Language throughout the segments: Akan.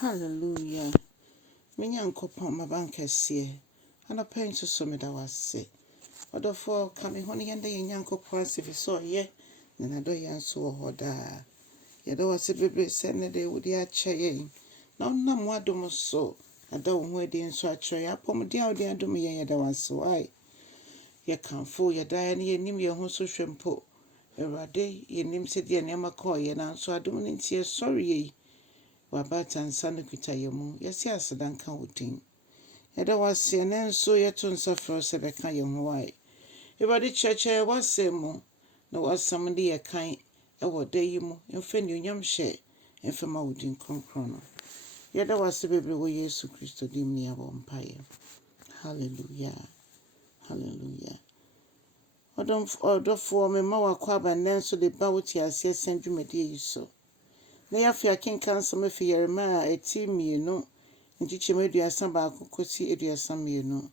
Hallelujah. Menyankopɔn mabankɛseɛ. Anɔpa yi nso so meda wo ase. Ɔdɔfoɔ ka me ho ne yɛnda yɛn Nyankopɔn ase fi sɛ ɔyɛ na n'adɔyɛ nso wɔ hɔ daa. Yɛda wo ase bebree sɛ nnɛ de wode akyɛ yɛn. Na ɔnam w'adom so ada wo ho adi nso akyerɛ yɛn. Apɔmuden a wode adom yɛn yɛda wo ase. Wae. Yɛkamfo yɛda ne yɛnim yɛn ho so hwɛ mpo. Awurade yɛnim sɛdeɛ nneɛma kɔɔyɛ nanso adom no nti yɛsɔre yɛi. Wabatansa no kuta yɛn mu. Yɛse aseda nka wo din. Yɛda wo ase ne nso yɛto nsa frɛ wo sɛ bɛka yɛn ho wae. Awurade kyerɛkyerɛ w'asɛm mu na w'asɛm de yɛ kan ɛwɔ da yi mu. Mfa nnuonyam hyɛ mfa ma wo din kronkron no. Yɛda wo ase bebree wɔ Yesu Kristo dim ne yɛbɔ mpaeɛ. Hallelujah. Hallelujah. Ɔdɔfoɔ mema wakɔ aba nnɛ nso de ba wo te aseɛ sɛn dwumadie yi so. Na yɛafi akenka nsɛm afi Yeremiah eti 2 nkyekyɛmu 31 kɔsi 32.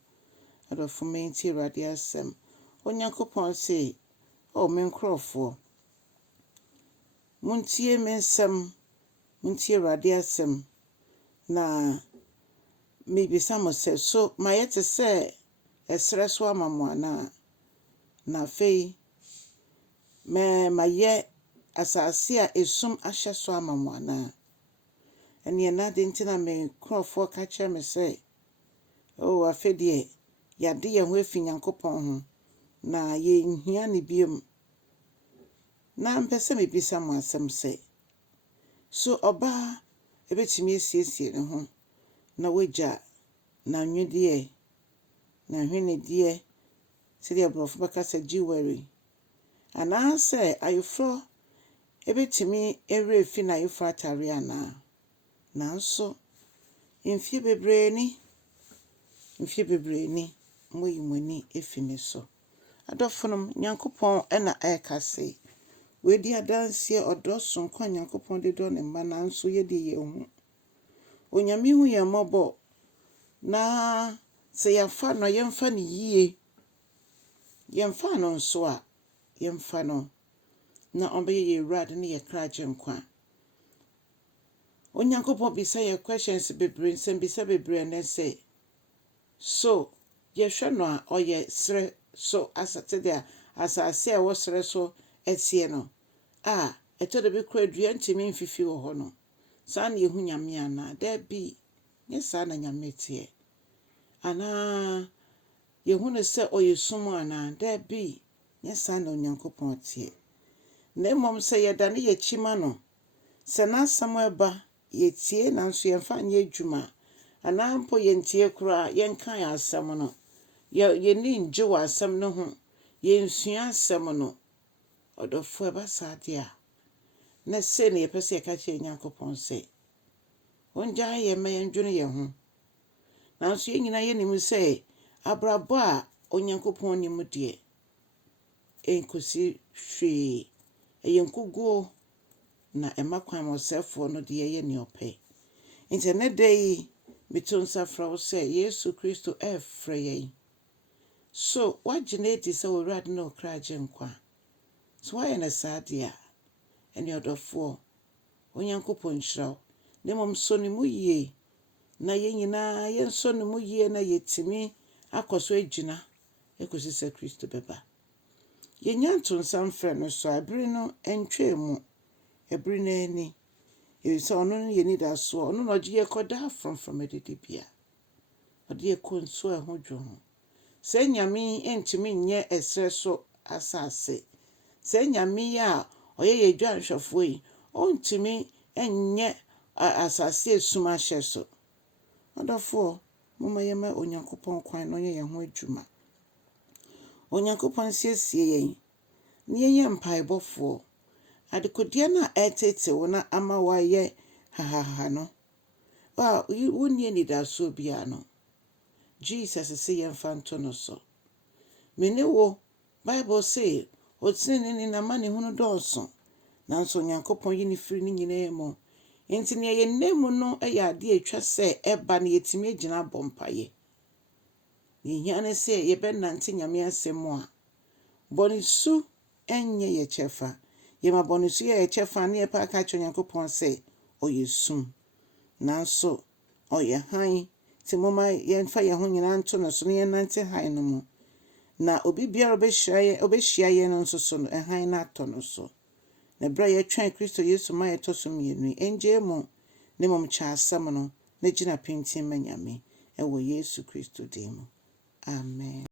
Adɔfo menti Awurade asɛm. Onyankopɔn se, me nkurɔfoɔ, montie me nsɛm, montie Awurade asɛm. Na mebisa mo sɛ, so mayɛ te sɛ ɛsrɛ so ama mo anaa? Na afei, mayɛ asase a esum ahyɛ so ama mo anaa? Ɛne na de nti na me nkurɔfoɔ ka kyerɛ me sɛ, afei deɛ yɛade yɛn ho afi Nyankopɔn ho na yɛnhia ne biom. Na mpɛ sɛ mebisa mo asɛm sɛ, so ɔbaa ebetumi asiesie ne ho na wagya n'anwudeɛ, n'ahwenedeɛ, sɛdeɛ Aborɔfo bɛka sɛ jewelry, anaasɛ ayeforɔ ebetumi ɛwerɛ fi n'ayeforɔ atare anaa? Nanso, mfie bebree ni, moyi mo ani efi me so. Adɔfonom, Nyankopɔn ɛna ɛka se, wedi adanseɛ ɔdɔ sonko a Nyankopɔn de dɔ ne mma nanso yɛde yɛn ho. Onyame hu yɛn mmɔbɔ na sɛ yɛfa no yɛmfa no yie. Yɛmfa no nso a yɛmfa no na ɔbɛyɛ yɛn Awurade ne yɛ kra agye nkwa. Onyankopɔn bisa yɛ questions bebree, nsɛm bisa bebree ne sɛ, so yɛhwɛ no a ɔyɛ serɛ so asate de asase a ɛwɔ serɛ so ɛteɛ no ɛtɔ da bi kora dua ntimi mfifi wɔ hɔ no. Saa na yɛhu Nyame anaa? Daabi, nyɛ saa na Nyame teɛ. Anaa yɛhu no sɛ ɔyɛ sum anaa? Daabi, nyɛ saa na Onyankopɔn teɛ. Na mmom sɛ yɛdane yɛkyi ma no, sɛ n'asɛm ɛba yɛtie nanso yɛmfa nyɛ adwuma, anaa mpo yɛntie koraa yɛnka asɛm no, yɛni ngye wɔ asɛm no ho, yɛnsua asɛm no, ɔdɔfoɔ ɛba saa de a, na sɛ ne yɛpɛ sɛ yɛka kyerɛ Nyankopɔn sɛ, ɔngyae yɛn ma yɛndwene yɛn ho. Nanso yɛn nyinaa yɛnim sɛ abrabɔ a Onyankopɔn nim deɛ ɛnkɔsi hwee, ɛyɛ nkuguo na ɛma kwan ma ɔsɛefoɔ no de yɛyɛ nea ɔpɛ. Nti ɛnnɛ da yi meto nsa frɛ wo sɛ Yesu Kristo ɛfrɛ yɛn. So woagye no adi sɛ Awurade ne wo kra agye nkwa. So woayɛ no saa de a, ɛne ɔdɔfoɔ, Onyankopɔn nhyira wo. Na mmom so ne mu yie, na yɛn nyinaa yɛnsɔ ne mu yie na yɛtumi akɔ so agyina ɛkɔsi sɛ Kristo bɛba. Yɛnya nto nsa mfrɛ no so a, ɛbere no ɛntwaa mu, ɛbere no ani. Ɛfisɛ ɔno no yɛ nidasoɔ, ɔno na ɔgye yɛ kɔda frɔmfrɔm adidibea. Ɔde yɛ kɔ nsuo a ɛho dwo ho. Sɛ Nyame ɛntumi nyɛ ɛserɛ so asase, sɛ Nyame yi a ɔyɛ yɛ dwanhwɛfoɔ yi, ɔntumi ɛnyɛ asase a esum ahyɛ so. Ɔdɔfoɔ, momma yɛma Onyankopɔn kwan na ɔnyɛ yɛn ho adwuma. Onyankopɔn siesie yɛn, na yɛnyɛ mpaebɔfoɔ. Adekodeɛ no a ɛtetew na ama wayɛ hahaha no, wonni anidasoɔ biara no, Jesus sɛ yɛmfa nto no so. Mene wo, Bible say, ɔtenenee na amanehunu dɔɔso, nanso Onyankopɔn yi ne firi ne nyinaa mu. Nti nea yɛnna mu no ɛyɛ ade a ɛtwa sɛ ɛba na yɛtumi agyina abɔ mpaeɛ. Yɛhia ne sɛ yɛbɛnante Nyame asɛm mu a, bɔnesu ɛnyɛ yɛ kyɛfa. Yɛma bɔnesu yɛ yɛ kyɛfa ne yɛpɛ aka kyerɛ Onyankopɔn sɛ ɔyɛ sum. nanso ɔyɛ hann nti momma yɛmfa yɛn ho nyinaa nto no so na yɛnante hann no mu na obi biara obɛhyia yɛn no nso so no hann no atɔ no so na berɛ a yɛtwɛn Kristo Yesu ma yɛtɔ so mmienu ɛngye mu ne mmom kyɛ asɛm no na gyina pintin ma Nyame ɛwɔ Yesu Kristo din mu. Amen.